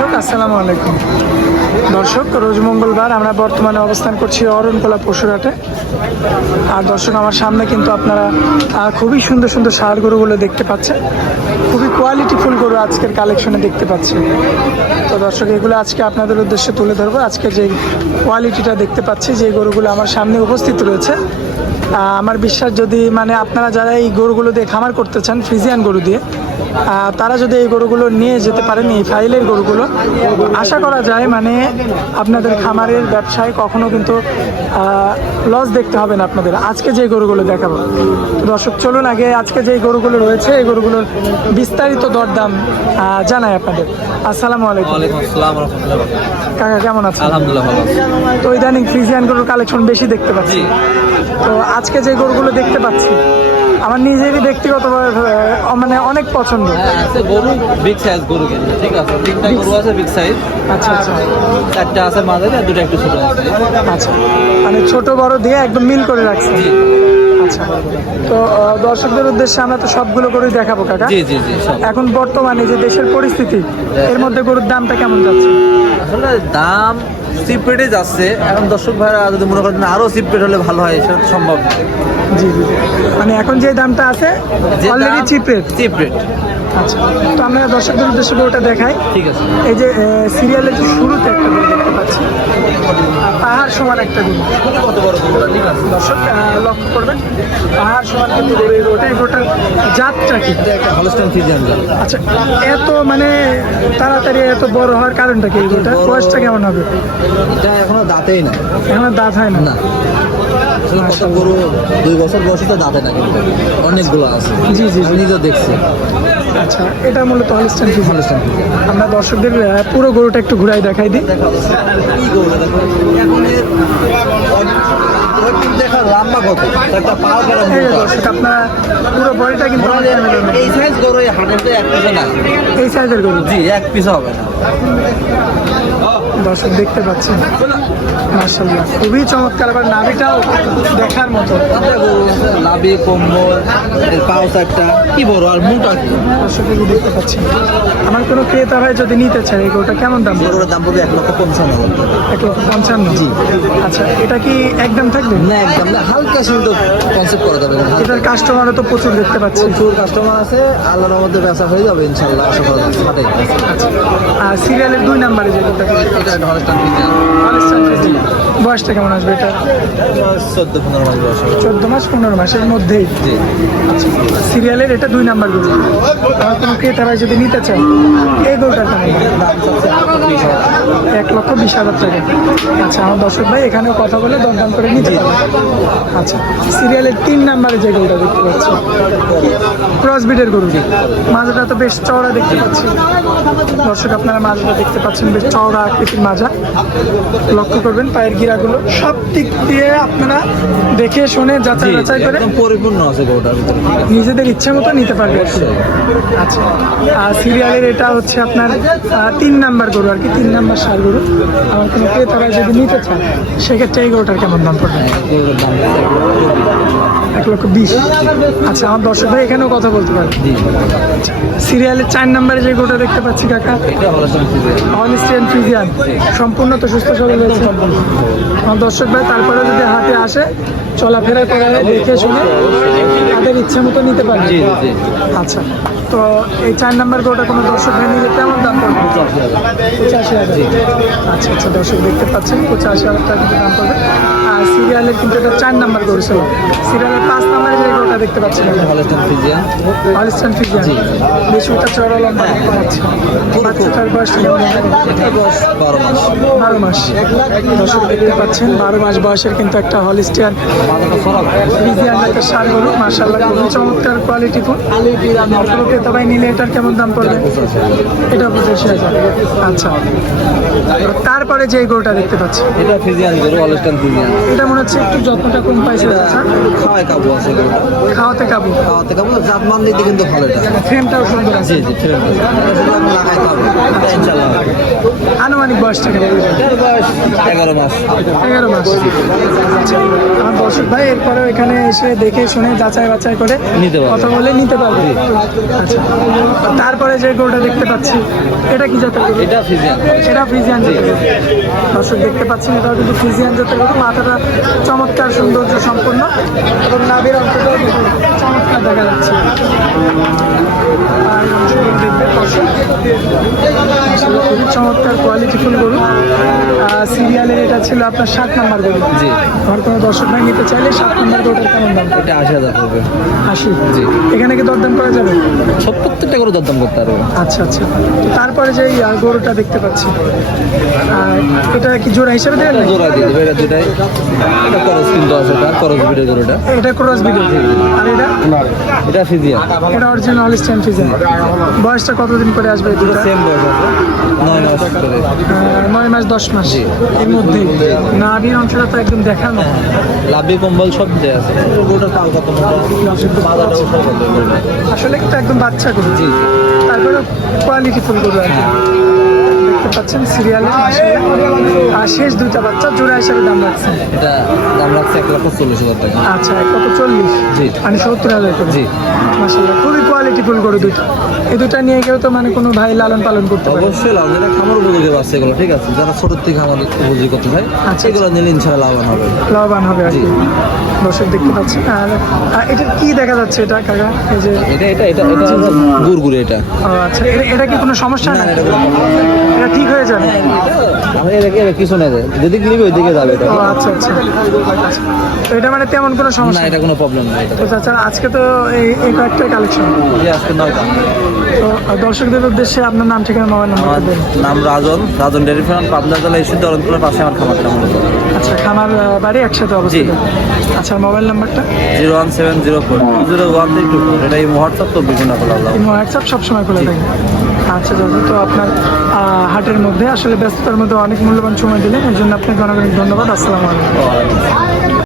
দর্শক, আসসালামু আলাইকুম। দর্শক, রোজ মঙ্গলবার আমরা বর্তমানে অবস্থান করছি অরণকোলা পশুরহাটে। আর দর্শক, আমার সামনে কিন্তু আপনারা খুবই সুন্দর সুন্দর সার গরুগুলো দেখতে পাচ্ছেন। খুবই কোয়ালিটিফুল গরু আজকের কালেকশনে দেখতে পাচ্ছি। তো দর্শক, এগুলো আজকে আপনাদের উদ্দেশ্যে তুলে ধরবো। আজকে যে কোয়ালিটিটা দেখতে পাচ্ছি, যে গরুগুলো আমার সামনে উপস্থিত রয়েছে। আমার বিশ্বাস যদি মানে আপনারা যারা এই গরুগুলো দিয়ে খামার করতে চান, ফ্রিজিয়ান গরু দিয়ে তারা যদি এই গরুগুলো নিয়ে যেতে পারেন এই ফাইলের গরুগুলো আশা করা যায় মানে আপনাদের খামারের ব্যবসায় কখনো কিন্তু লস দেখতে হবে না আপনাদের। আজকে যে গরুগুলো দেখাবো। তো দর্শক চলুন আগে আজকে যে গরুগুলো রয়েছে এই গরুগুলোর বিস্তারিত দরদাম জানাই আপনাদের। আসসালামু আলাইকুম। কাকা কেমন আছেন? আলহামদুলিল্লাহ তো ইদানিং ফ্রিজিয়ান গরুর কালেকশন বেশি দেখতে পাচ্ছি। তো আজকে যে গরুগুলো দেখতে পাচ্ছি আমার নিজেরই ব্যক্তিগতভাবে মানে অনেক পছন্দ। হ্যাঁ গরু বিগ সাইজ গরু কিন্তু ঠিক আছে? তিনটা গরু আছে বিগ সাইজ আচ্ছা আচ্ছা। চারটা আছে মাঝারি আর দুটো একটু ছোট আছে। আচ্ছা। মানে ছোট বড় দিয়ে একদম মিল করে রাখছি। আচ্ছা। তো দর্শকদের উদ্দেশ্যে আমরা তো সবগুলো গরুই দেখাবো কাকা। জি জি জি সব। এখন বর্তমানে যে দেশের পরিস্থিতি এর মধ্যে গরুর দামটা কেমন যাচ্ছে? আসলে দাম চিপ রেটে যাচ্ছে। এখন দর্শক ভাইরা যদি মনে করেন আরও চিপ রেট হলে ভালো হয় সেটা সম্ভব জি জি। মানে এখন যে দামটা আছে already cheap rate cheap rate আচ্ছা তো আমরা দর্শকদের উদ্দেশ্যে গরুটা দেখাই। ঠিক আছে। এই যে সিরিয়ালের যে শুরুতে একটা দেখতে পাচ্ছি সমান একটা গরু কত বড় দর্শক লক্ষ্য করবেন পাহাড় সমান কিন্তু গরু এই গরুটা এই জাতটা কি? আচ্ছা এত মানে তাড়াতাড়ি এত বড় হওয়ার কারণটা কি এই বয়সটা কেমন হবে? এটা এখনও দাঁতেই না? এখন দাঁত হয় না গরু দুই বছর বয়সে তো দাঁতে না কিন্তু। অনেকগুলো আছে। জি, জি, জি। আমি নিজেও দেখছি। আচ্ছা এটা মূলত হলিস্টান ফিজিয়ান হলস্টাইন আমরা দর্শকদের পুরো গরুটা একটু ঘুরাই দেখাই দিই। দর্শক আপনারা পুরো বডিটা কিন্তু এই সাইজ গরু এই এক পিসে এই সাইজের গরু। জি এক পিস হবে না। দর্শক দেখতে পাচ্ছেন। মার্শাল্লাহ খুবই চমৎকার। আবার নাভিটাও দেখার মতো। লাভি কম্বল পাও একটা কি বড় আর মুটা কি। দর্শক দেখতে পাচ্ছেন। আমার কোনো ক্রেতা ভাই যদি নিতে চায় এই গরুটা কেমন দাম? গরুর দাম পড়বে এক লক্ষ পঞ্চান্ন। এক লক্ষ পঞ্চান্ন? জি। আচ্ছা এটা কি একদম থাকবে? না একদম না হালকা সীমিত কনসেপ্ট করা যাবে। এটার কাস্টমারও তো প্রচুর দেখতে পাচ্ছি। প্রচুর কাস্টমার আছে আল্লাহর মধ্যে ব্যবসা হয়ে যাবে ইনশাল্লাহ আশা করা যাচ্ছে আর সিরিয়ালের দুই নাম্বারে যে গরুটা দেখতে এটা ঢলস্টান ফিজিয়ান। বয়সটা কেমন আসবে এটা চোদ্দ পনেরো মাস বয়স চোদ্দ মাস পনেরো মাসের মধ্যেই? জি। সিরিয়ালের এটা দুই নাম্বার গরু। আর কোনো ক্রেতারা যদি নিতে চায় এই গরুটার দাম। এক লক্ষ বিশ হাজার টাকা। আচ্ছা আমার দর্শক ভাই এখানেও কথা বলে দরদাম করে নিতে পারবে আচ্ছা সিরিয়ালের তিন নাম্বারে যে গরুটা দেখতে পাচ্ছি ক্রস বিটের গরু মাজাটা তো বেশ চওড়া দেখতে পাচ্ছি। দর্শক আপনারা মাজাটা দেখতে পাচ্ছেন বেশ চওড়া আকৃতির মাজা। লক্ষ্য করবেন পায়ের গিরাগুলো সব দিক দিয়ে আপনারা দেখে শুনে যাচাই বাছাই করে পরিপূর্ণ আছে গরুটার নিজেদের ইচ্ছা মতো নিতে পারবে। আচ্ছা আর সিরিয়ালের এটা হচ্ছে আপনার তিন নাম্বার গরু আর কি তিন নাম্বার সার গরু। আমার কোনো ক্রেতারা যদি নিতে চান সেক্ষেত্রে এই গরুটার কেমন দাম পড়বে? হ্যাঁ, এক লক্ষ বিশ। আচ্ছা আমার দর্শক ভাই এখানেও কথা বলতে পারে। জি। সিরিয়ালের চার নাম্বারে যে গরুটা দেখতে পাচ্ছি কাকা? Holstein Friesian. সম্পূর্ণ তো সুস্থ সবল রয়েছে। আমার দর্শক ভাই তারপরে যদি হাতে আসে চলাফেরা করে দেখে শুনে তাদের ইচ্ছা মতো নিতে জি আচ্ছা তো এই চার নাম্বার গরুটা কোনো দর্শক ভাই নিলে কেমন দাম পড়বে? পঁচাশি হাজার। আচ্ছা আচ্ছা দর্শক দেখতে পাচ্ছেন পঁচাশি হাজার টাকা দাম পড়বে। সিরিয়ালের কিন্তু এটা চার নাম্বার গরু ছিল। সিরিয়ালের পাঁচ নাম্বারে যে গরুটা দেখতে ফিজিয়ান ফিজিয়ান জি। বেশ উঠা চড়া লম্বা দেখতে পাচ্ছি বাচ্চাটার বয়স বারো মাস। বারো মাস। দর্শক দেখতে পাচ্ছেন বারো মাস বয়সের কিন্তু একটা হলিস্টিয়ান সরাব একটা সার গরু মার্শাল্লাহ খুবই চমৎকার কোয়ালিটি ফুল। ক্রেতা নিলে এটার কেমন দাম পড়বে? এটা পঁচাশি হাজার। আচ্ছা। তারপরে যে গরুটা দেখতে পাচ্ছি। এটা ফিজিয়ান গরু হলস্টাইন ফিজিয়ান। এটা মনে হচ্ছে একটু যত্নটা কম পাইছে আচ্ছা। খাওয়াই কাবু আছে খাওয়াতে কাবু? খাওয়াতে কাবু জাত মান দিতে কিন্তু ভালো এটা। ফ্রেমটাও সুন্দর আছে। জি জি হবে। আনুমানিক বয়স বয়সটা কেমন বয়স এগারো মাস। এগারো মাস। আমার দর্শক ভাই এরপরেও এখানে এসে দেখে শুনে যাচাই বাছাই করে নিতে। কথা বলে নিতে পারবে। আচ্ছা। তারপরে যে গরুটা দেখতে পাচ্ছি এটা কি জাতের এটা ফিজিয়ান। এটা ফ্রিজিয়ান জাতের দর্শক দেখতে পাচ্ছেন এটাও কিন্তু ফিজিয়ান জাতের মাথাটা চমৎকার সৌন্দর্য সম্পন্ন। এবং দেখুন। চমৎকার দেখা যাচ্ছে। খুবই চমৎকার কোয়ালিটিফুল গরু। সিরিয়ালের এটা ছিল আপনার সাত নাম্বার গরু। জি। আমার কোনো দর্শক ভাই নিতে চাইলে সাত নাম্বার গরুটার কেমন দাম? এটা আশি হাজার পড়বে আশি? জি। এখানে কি দরদাম করা যাবে? সব প্রত্যেকটা করে দরদাম করতে পারব। আচ্ছা আচ্ছা। তো তারপরে যে গরুটা দেখতে পাচ্ছি। এটা কি জোড়া হিসেবে দেবেন? জোড়া দিয়ে দেবে এটা দুটাই। এটা করস কিন্তু আছে তার করস ভিডিও গরুটা। এটা ক্রস ভিডিও আর এটা? এটা ফিজিয়ান এটা অরিজিনাল স্ট্যান্ড ফিজেন বয়সটা কতদিন করে আসবে দুটো? সেম বয়স নয় মাস করে। নয় মাস দশ মাস। এর মধ্যেই। নাভির অংশটা তো একদম দেখার মতো লাভি কম্বল সব দেওয়া আছে। করবে আসলে এটা একদম বাচ্চা জি। তারপরে কোয়ালিটি ফুল গরু আর পাচ্ছেন সিরিয়ালে আর শেষ দুইটা বাচ্চা জোড়া হিসেবে দাম রাখছেন এটা দাম রাখছে এক লক্ষ চল্লিশ হাজার টাকা। আচ্ছা কত চল্লিশ? জি। মানে সত্তর হাজার করে? জি। মাসাল্লাহ খুবই কোয়ালিটি ফুল গরু দুইটা। এই দুইটা নিয়ে গেলে তো মানে কোনো ভাই লালন পালন করতে অবশ্যই লাভ এটা খামার উপযোগী বাচ্চা এগুলো ঠিক আছে? যারা ছোট থেকে খামার উপযোগী করতে চায় আচ্ছা। এগুলো নিলে ইনশাল্লাহ লাভবান হবে। লাভবান হবে আর কি। জি। দর্শক দেখতে পাচ্ছেন। আর এটা কি দেখা যাচ্ছে এটা কাকা? এই যে এটা এটা এটা এটা গুড়গুড়ি এটা। আচ্ছা। এটা- কি কোনো সমস্যা না। এটা ঠিক হয়ে যাবে আমি এটা কিছু নেই যেদিক নিবে ওই দিকে যাবে এটা। আচ্ছা আচ্ছা। আচ্ছা। এটা মানে তেমন কোনো না সমস্যা এটা কোনো প্রবলেম নেই তো তাছাড়া আজকে তো এই এই কয়েকটাই কালেকশন আজকে নয়টা। তো দর্শকদের উদ্দেশ্যে আপনার নাম ঠিকানা মোবাইল নাম্বার দেন নাম রাজন রাজন ডেয়ারি ফার্ম পাবনা জেলা ইস্যু অরণকুলের পাশে আমার খামারটা মূলত আচ্ছা খামার বাড়ি একসাথে অবস্থিত। আচ্ছা মোবাইল নাম্বারটা? Zero one seven zero four zero one three two four. এটা এই হোয়াটসঅ্যাপ তো বিভিন্ন খোলা হোয়াটসঅ্যাপ সবসময় খোলা থাকে। আচ্ছা দাদা তো আপনার হাটের মধ্যে, আসলে ব্যস্ততার মধ্যে অনেক মূল্যবান সময় দিলেন এই জন্য আপনাকে অনেক অনেক ধন্যবাদ। আসসালামু আলাইকুম।